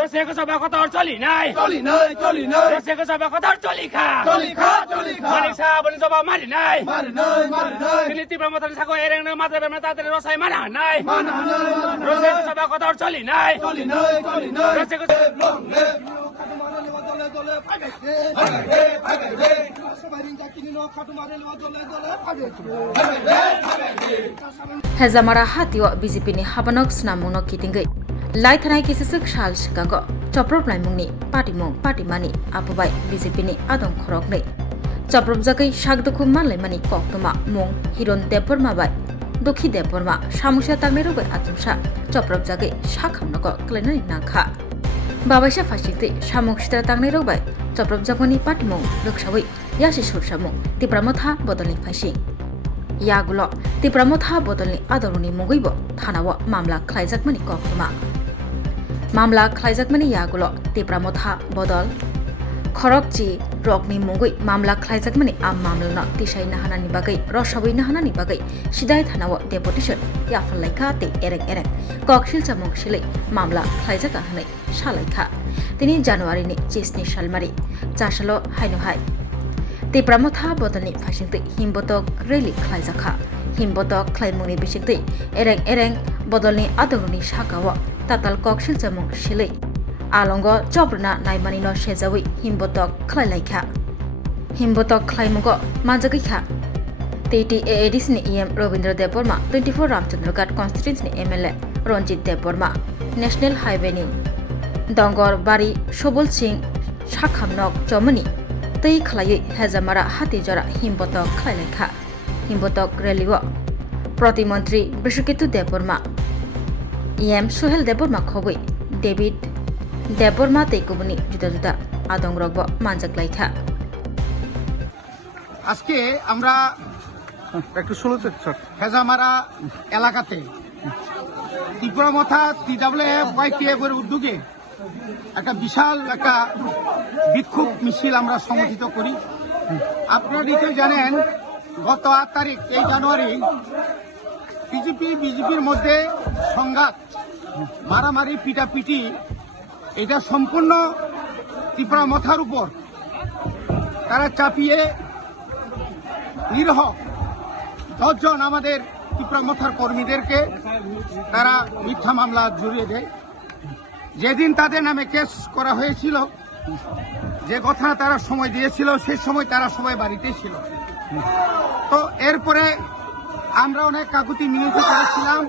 রসিয়াকে সবাই কথা চলি নাই রসিয়াকে সবাই কথা চলি খা মালিক সাহেব বলি সবাই মারি নাই তিনি তীব্র মতন থাকো এর মাত্র তাদের রসাই মানা নাই রসিয়াকে সবাই কথা চলি নাই Hezamara hatio BJP ni habanok snamungno kitingai laithanai kisisik shal shikago choprop laimungni party mani apubai BJP ni adong khorok nei choprop jagai shagdukhu manlaimani koktoma mung hiron deborma bai dokhi deborma samusha tangnai robai atumsa choprop jagai shakhamnoko klenai nangkha babaisa phasite samuk sitra tangnai robai choprop jagoni party mung loksabai yashi sursamung tipramotha bodolni phasi yagulo tipramotha bodolni adoroni mugibo thanawo mamla khlaijakmani koktoma mamla khlaijakmani yagulo tipramotha bodol khorokchi rokni mugui mamla khlaijakmani am mamlano tisai nahanani bagai rosabui nahanani bagai sidai thanawo deputation yafalaika te erek kokshil chamung silai mamla khlaijaka hanai salaikha tini january ni 20 salmari chasalo haino hai tipramotha bodolni phasingte himbotok rally khlaijakha himbotok khlaimungni bisingte ereng bodolni adoroni sakawo tatal kokshil chamung silai alongo chobrna naimani no sejawi himbotok khlailaikha himbotok khlaimugo manjagikha TT AADC ni EM Robindra Deborma 24 Ramchandra Ghat constituency ni MLA Ranjit Deborma National Highway ni Dongor Bari Sobol Singh Shakhamnok Chomani tei khlaiui hezamara hatijora himbotok khlailaikha himbotok rallywo প্রতিমন্ত্রী Biswaketu Debbarma EM Sohel Debbarma খবই David Debbarma তেকুবনি জুদা আদংরগ মানজাকলাইখা আজকে আমরা একটু শুনতে হেজামারা এলাকাতে তীব্রমথা TWF-YPF এর উদ্যোগে একটা বিশাল একটা বিক্ষোভ মিছিল আমরা সংগঠিত করি। আপনারা নিশ্চয়ই জানেন গত 8 তারিখ এই জানুয়ারি বিজেপির মধ্যে সংঘাত মারামারি পিটাপিটি এটা সম্পূর্ণ তীব্রমথার উপর তারা চাপিয়ে নিরহ 10 জন আমাদের তীব্রমথার কর্মীদেরকে তারা মিথ্যা মামলা জড়িয়ে দেয়। যেদিন তাদের নামে কেস করা হয়েছিল যে কথা তারা সময় দিয়েছিল সেই সময় তারা সবাই বাড়িতেই ছিল। তো এরপরে আমরা অনেক কাকুতি মিনতি করেছিলাম,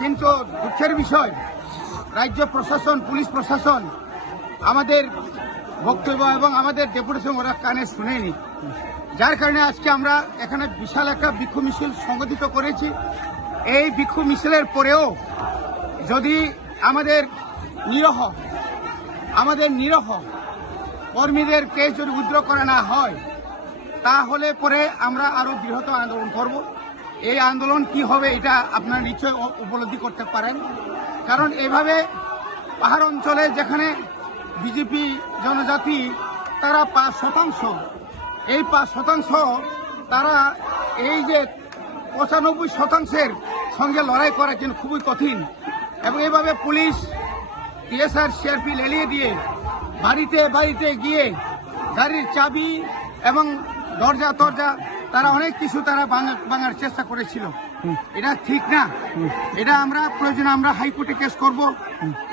কিন্তু দুঃখের বিষয় রাজ্য প্রশাসন পুলিশ প্রশাসন আমাদের বক্তব্য এবং আমাদের ডেপুটেশন ওরা কানে শুনেনি, যার কারণে আজকে আমরা এখানে বিশাল একটা বিক্ষোভ মিছিল সংগঠিত করেছি। এই বিক্ষোভ মিছিলের পরেও যদি আমাদের নিরহ কর্মীদের কেস যদি উইথড্র করা না হয় তাহলে পরে আমরা আরো বৃহত্তর আন্দোলন করব। এই আন্দোলন কি হবে এটা আপনারা নিশ্চয় উপলব্ধি করতে পারেন, কারণ এভাবে পাহাড় অঞ্চলে যেখানে বিজেপি জনজাতি তারা 5% এই 5% তারা এই যে 95%-এর সঙ্গে লড়াই করা কিন্তু খুবই কঠিন, এবং এইভাবে পুলিশ TSR CRP লেলিয়ে দিয়ে বাড়িতে গিয়ে গাড়ির চাবি এবং দরজা তারা অনেক কিছু তারা ভাঙার চেষ্টা করেছিল। এটা ঠিক না, এটা আমরা প্রয়োজনে আমরা হাইকোর্টে কেস করব।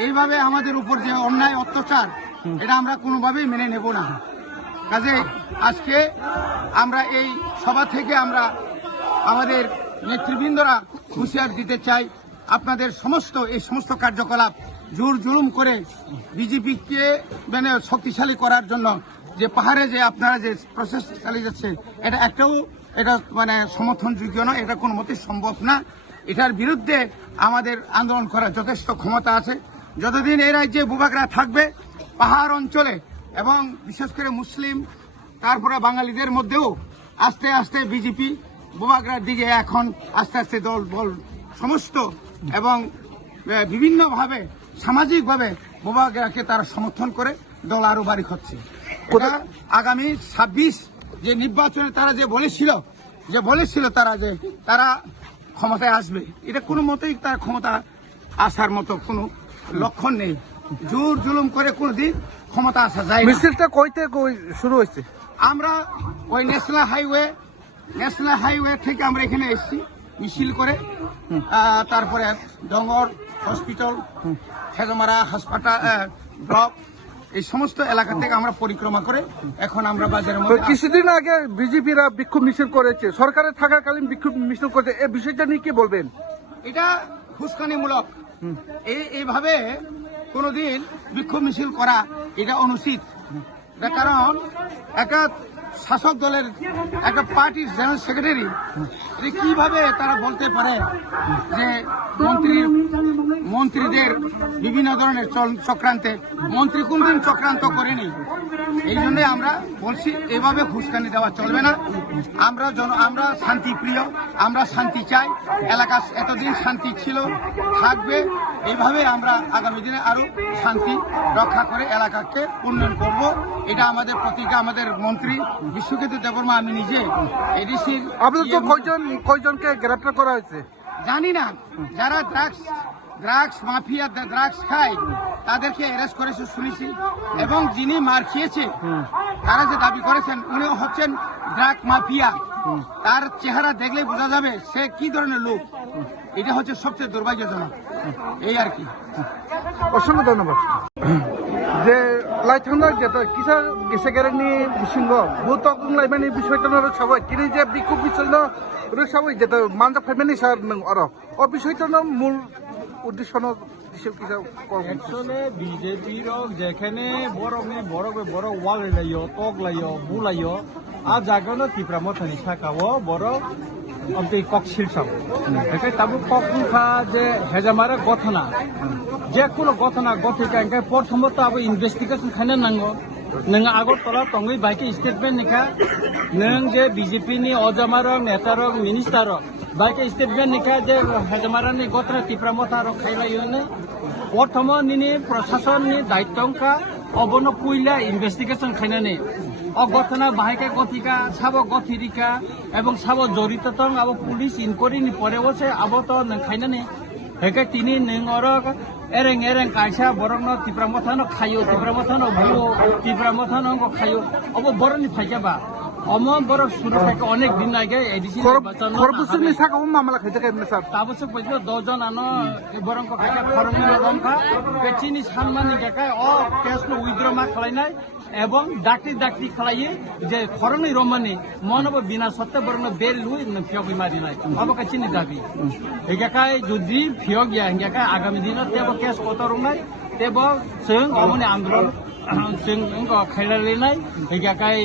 এইভাবে আমাদের উপর যে অন্যায় অত্যাচার এটা আমরা কোনোভাবেই মেনে নেব না। কাজে আজকে আমরা এই সভা থেকে আমরা আমাদের নেতৃবৃন্দরা হুঁশিয়ার দিতে চাই, আপনাদের এই সমস্ত কার্যকলাপ জোর জুলুম করে বিজেপিকে মানে শক্তিশালী করার জন্য যে পাহাড়ে যে আপনারা যে প্রসেস চালিয়ে যাচ্ছে এটা মানে সমর্থনযোগ্য নয়, এটা কোনো মতেই সম্ভব না। এটার বিরুদ্ধে আমাদের আন্দোলন করার যথেষ্ট ক্ষমতা আছে। যতদিন এই রাজ্যে বুবাকরা থাকবে পাহাড় অঞ্চলে এবং বিশেষ করে মুসলিম তারপরে বাঙালিদের মধ্যেও আস্তে আস্তে বিজেপি বুবাকরার দিকে এখন আস্তে দল সমস্ত এবং বিভিন্নভাবে সামাজিকভাবে বুবাকরাকে তারা সমর্থন করে দল আরো বাড়ি হচ্ছে। আগামী 26 যে নির্বাচনে তারা যে বলেছিল তারা যে তারা ক্ষমতায় আসবে, এটা কোনো মতেই তার ক্ষমতা আসার মতো কোনো লক্ষণ নেই। জোর জুলুম করে কোনোদিন ক্ষমতা আসা যায় না। মিছিলটা কইতে কই শুরু হয়েছে? আমরা ওই ন্যাশনাল হাইওয়ে থেকে আমরা এখানে এসেছি মিছিল করে। তারপরে ডঙ্গর হসপিটাল, হেজমারা হাসপাতাল, ব্লক, এই সমস্ত এলাকা থেকে আমরা পরিক্রমা করে এখন আমরা বাজারের তো মধ্যে। কিছুদিন আগে বিজেপিরা বিক্ষোভ মিছিল করেছে, সরকারে থাকাকালীন বিক্ষোভ মিছিল করেছে, এই বিষয়টা নিয়ে কি বলবেন? এটা হুস্কানিমূলক। এইভাবে কোনোদিন বিক্ষোভ মিছিল করা এটা অনুচিত। তার কারণ একটা শাসক দলের একটা পার্টির জেনারেল সেক্রেটারি কিভাবে তারা বলতে পারে যে মন্ত্রীদের বিভিন্ন ধরনের চক্রান্তে, মন্ত্রী কোনদিন চক্রান্ত করেনি। এই জন্য আমরা বলছি এভাবে হুঁশকানি দেওয়া চলবে না। আমরা শান্তি প্রিয়, আমরা শান্তি চাই। এলাকা এতদিন শান্তি ছিল, থাকবে। এইভাবে আমরা আগামী দিনে আরো শান্তি রক্ষা করে এলাকাকে উন্নয়ন করব। এটা আমাদের প্রতিজ্ঞা। আমাদের মন্ত্রী বিশ্বজিৎ দেববর্মা, আমি নিজে এডিসির। আপনাদের তো কয়জনকে গ্রেপ্তার করা হয়েছে? জানি না। যারা ড্রাগস মাফিয়া, ড্রাগস খায়, তাদেরকে অ্যারেস্ট করেছে শুনেছি। এবং যিনি মার খেয়েছে, তারা যে দাবি করেছেন উনি হচ্ছেন ড্রাগ মাফিয়া। তার চেহারা দেখলেই বোঝা যাবে সে কি ধরনের লোক। এটা হচ্ছে সবচেয়ে দুর্ভাগ্যজনক। এই আর কি। অসংখ্য ধন্যবাদ। যে লাইথান্ডার যেটা কিসা গেছে গেরেনি বিসিঙ্গ বহুত লাইমানি বিষয়টা সবাই তিনি যে বিক্ষোভ মিছিল সবাই যেটা মানজা ফেমেনি সার আর ও বিষয়টা মূল উদ্দেশ্য একচুয়ালি বিজেপির যেখানে বড় ওয়াল লাইयो টক লাইयो বুলাইयो আর জায়গানো ত্রিপুরা মথানি সাকাও বড় অন্তে ককশিল সব একে তাবু ককুখা যে হেজামারা গঠনা যে কোনো ঘটনা ঘটিকা প্রথমত আবো ইনভেস্টিগেশন খানে নাঙ্গো नों आगरतला तंगै बाइके स्टेटमेंट निका नों जे बीजेपी नि अजामारक नेतारक मिनिस्टारक बाइके स्टेटमेंट निका जे हेजमारानि गत्र टिप्रा मथारक खाइलायोने प्रथम निनि प्रशासन नि दायित्वका अबनो पुइला इनभेस्टिगेशन खाइनाने अ घटना बाहायका गथिका साबो गथिरिका एवं साबो जड़ित तंग आबो पुलिस इनक्वारी नि परेवसे आबो तो नों खाइनाने हेके तिनि नों अरक एरें कायसा बरंनो टिप्रा मथानो खायो टिप्रा मथानो भुओ टिप्रा मथानो खायो अब बरनि फाइजाबा अम बर सुरु थाके अनेक दिन आगे एडिसी खरबुसुनि साकाव मामला खाइजाखै सर ताबसो पइलो 10 जन आनो बरंको खाइका खरंनि रंखा पेचिनि सानमानि गेका अ केसनो उइद्र मा खलाइनाय এবং ডাক্তি খালাইয়ে যে খরনি রমানি মনব বিনা সত্য বরং বেল লুই ফিয়গ মারি নাই আবো কাছিনি দাবি এগাকাই যদি ফিয়গ ইয়া এগাকাই আগামী দিনত তেব কেস কত রংনাই তেব जों অমনি আন্দোলন जों খাইলালিনাই এগাকাই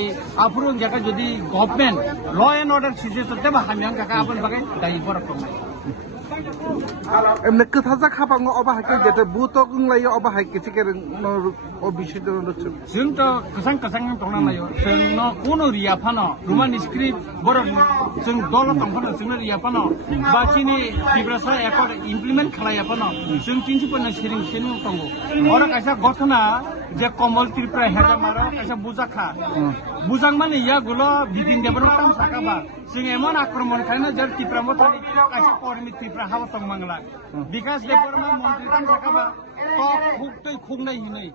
আফরু এগাকা যদি government law and order situation তেব হামিয়াং গাকা আপন বাগে দায়ী বরক রংনাই এমনি কথা খাবাঙ্গ অবাহাকে যেটা বুতক লাইयो অবাহাকে চিকের ও বিষয় जोंथ' गोसां दंनायो जोंनो कोनो रियाफानो रुमान स्क्रिप्ट बर जों दल दंफानो जोंनो रियाफानो बाखिनि बिब्रासा एकर्ड इमप्लिमेन्ट खालायाफानो जों तिनसिपन सिरिं दंगो और कायसा घटना जे कमल त्रिपुरा हेजामारा कायसा बुजाखा बुजां माने यागुलो बिपिन देबनो काम साकाबा जों एमन आक्रमण खायना जे त्रिपुरा मथानि कायसा कर्मी त्रिपुरा हावा तंमांगला विकास देबरमा मन्त्रि काम साकाबा तो खुगतै खुगनाय हिनै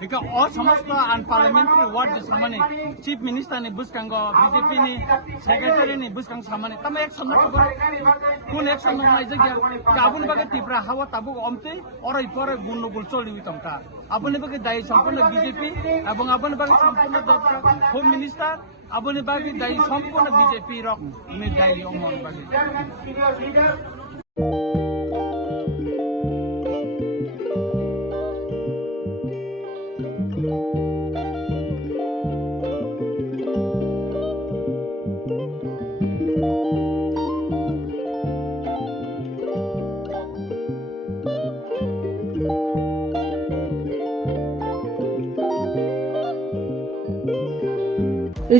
बेका अ समस्त अनपार्लियामेंटारि वार्ड जे सामाने चीफ मिनिस्टर नि बुसकांग बीजेपी नि सेक्रेटारी नि बुसकांग सामाने तम एक्शन नखबर कोन एक्शन नय जग्या गाबुन बागे त्रिपुरा हावा ताबु अमते अरै परे गुनगुल चलि तमका आपनि बागे दायी सम्पूर्ण बीजेपी एवं आपनि बागे सम्पूर्ण डॉक्टर होम मिनिस्टर आपनि बागे दायी सम्पूर्ण बीजेपी रक नि दायी अमन बागे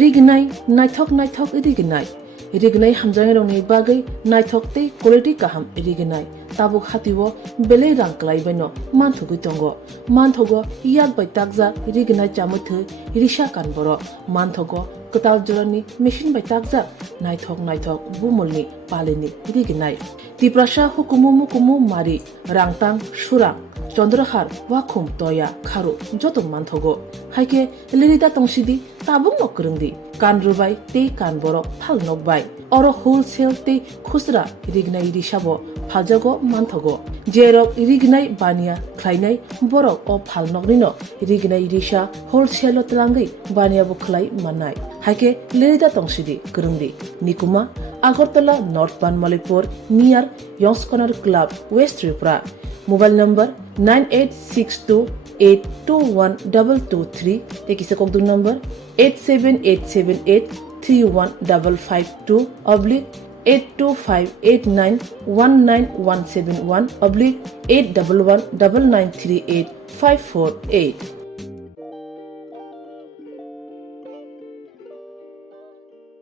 रिगनाय नायथक रिगनाय हामजानाय रंनि बागै नायथकते क्वालिटी काहाम रिगनाय ताबुक हातिव बेले रां क्लाइबायनो मानथुगै दंगो मानथगो याद बाय ताकजा रिगनाय चामथो रिसा कानबर मानथगो कताल जरानि मेशिन बाय ताकजा नायथक बुमलनि palini rignai tiprasha hukumu mari rangtang surang চন্দ্রহার ওয়াখুম তয়া খারু যত মানথগো হাইকে লিরিদা তংসিদি তাবুং নকরংদি কান রুবাই তে কান বরক ফাল নকবাই অর হোলসেল তে খুচরা রিগনাই রিসাবো ফালজাগো মানথগো জেরক রিগনাই বানিয়া খ্লাইনাই বরক ও ফাল নকনিন রিগনাই রিসা হোলসেল তলাঙ্গै বানিয়াবো খ্লাই মাননাই হাইকে লিরিদা তংসিদি করংদি নিকুমা আগরতলা নর্থ বানমালিপুর নিয়ার ইয়ংসকনার club west Tripura mobile number 9862821223 tekisa kokdung number 87878315552 oblique 82589191171 oblique 8119938 548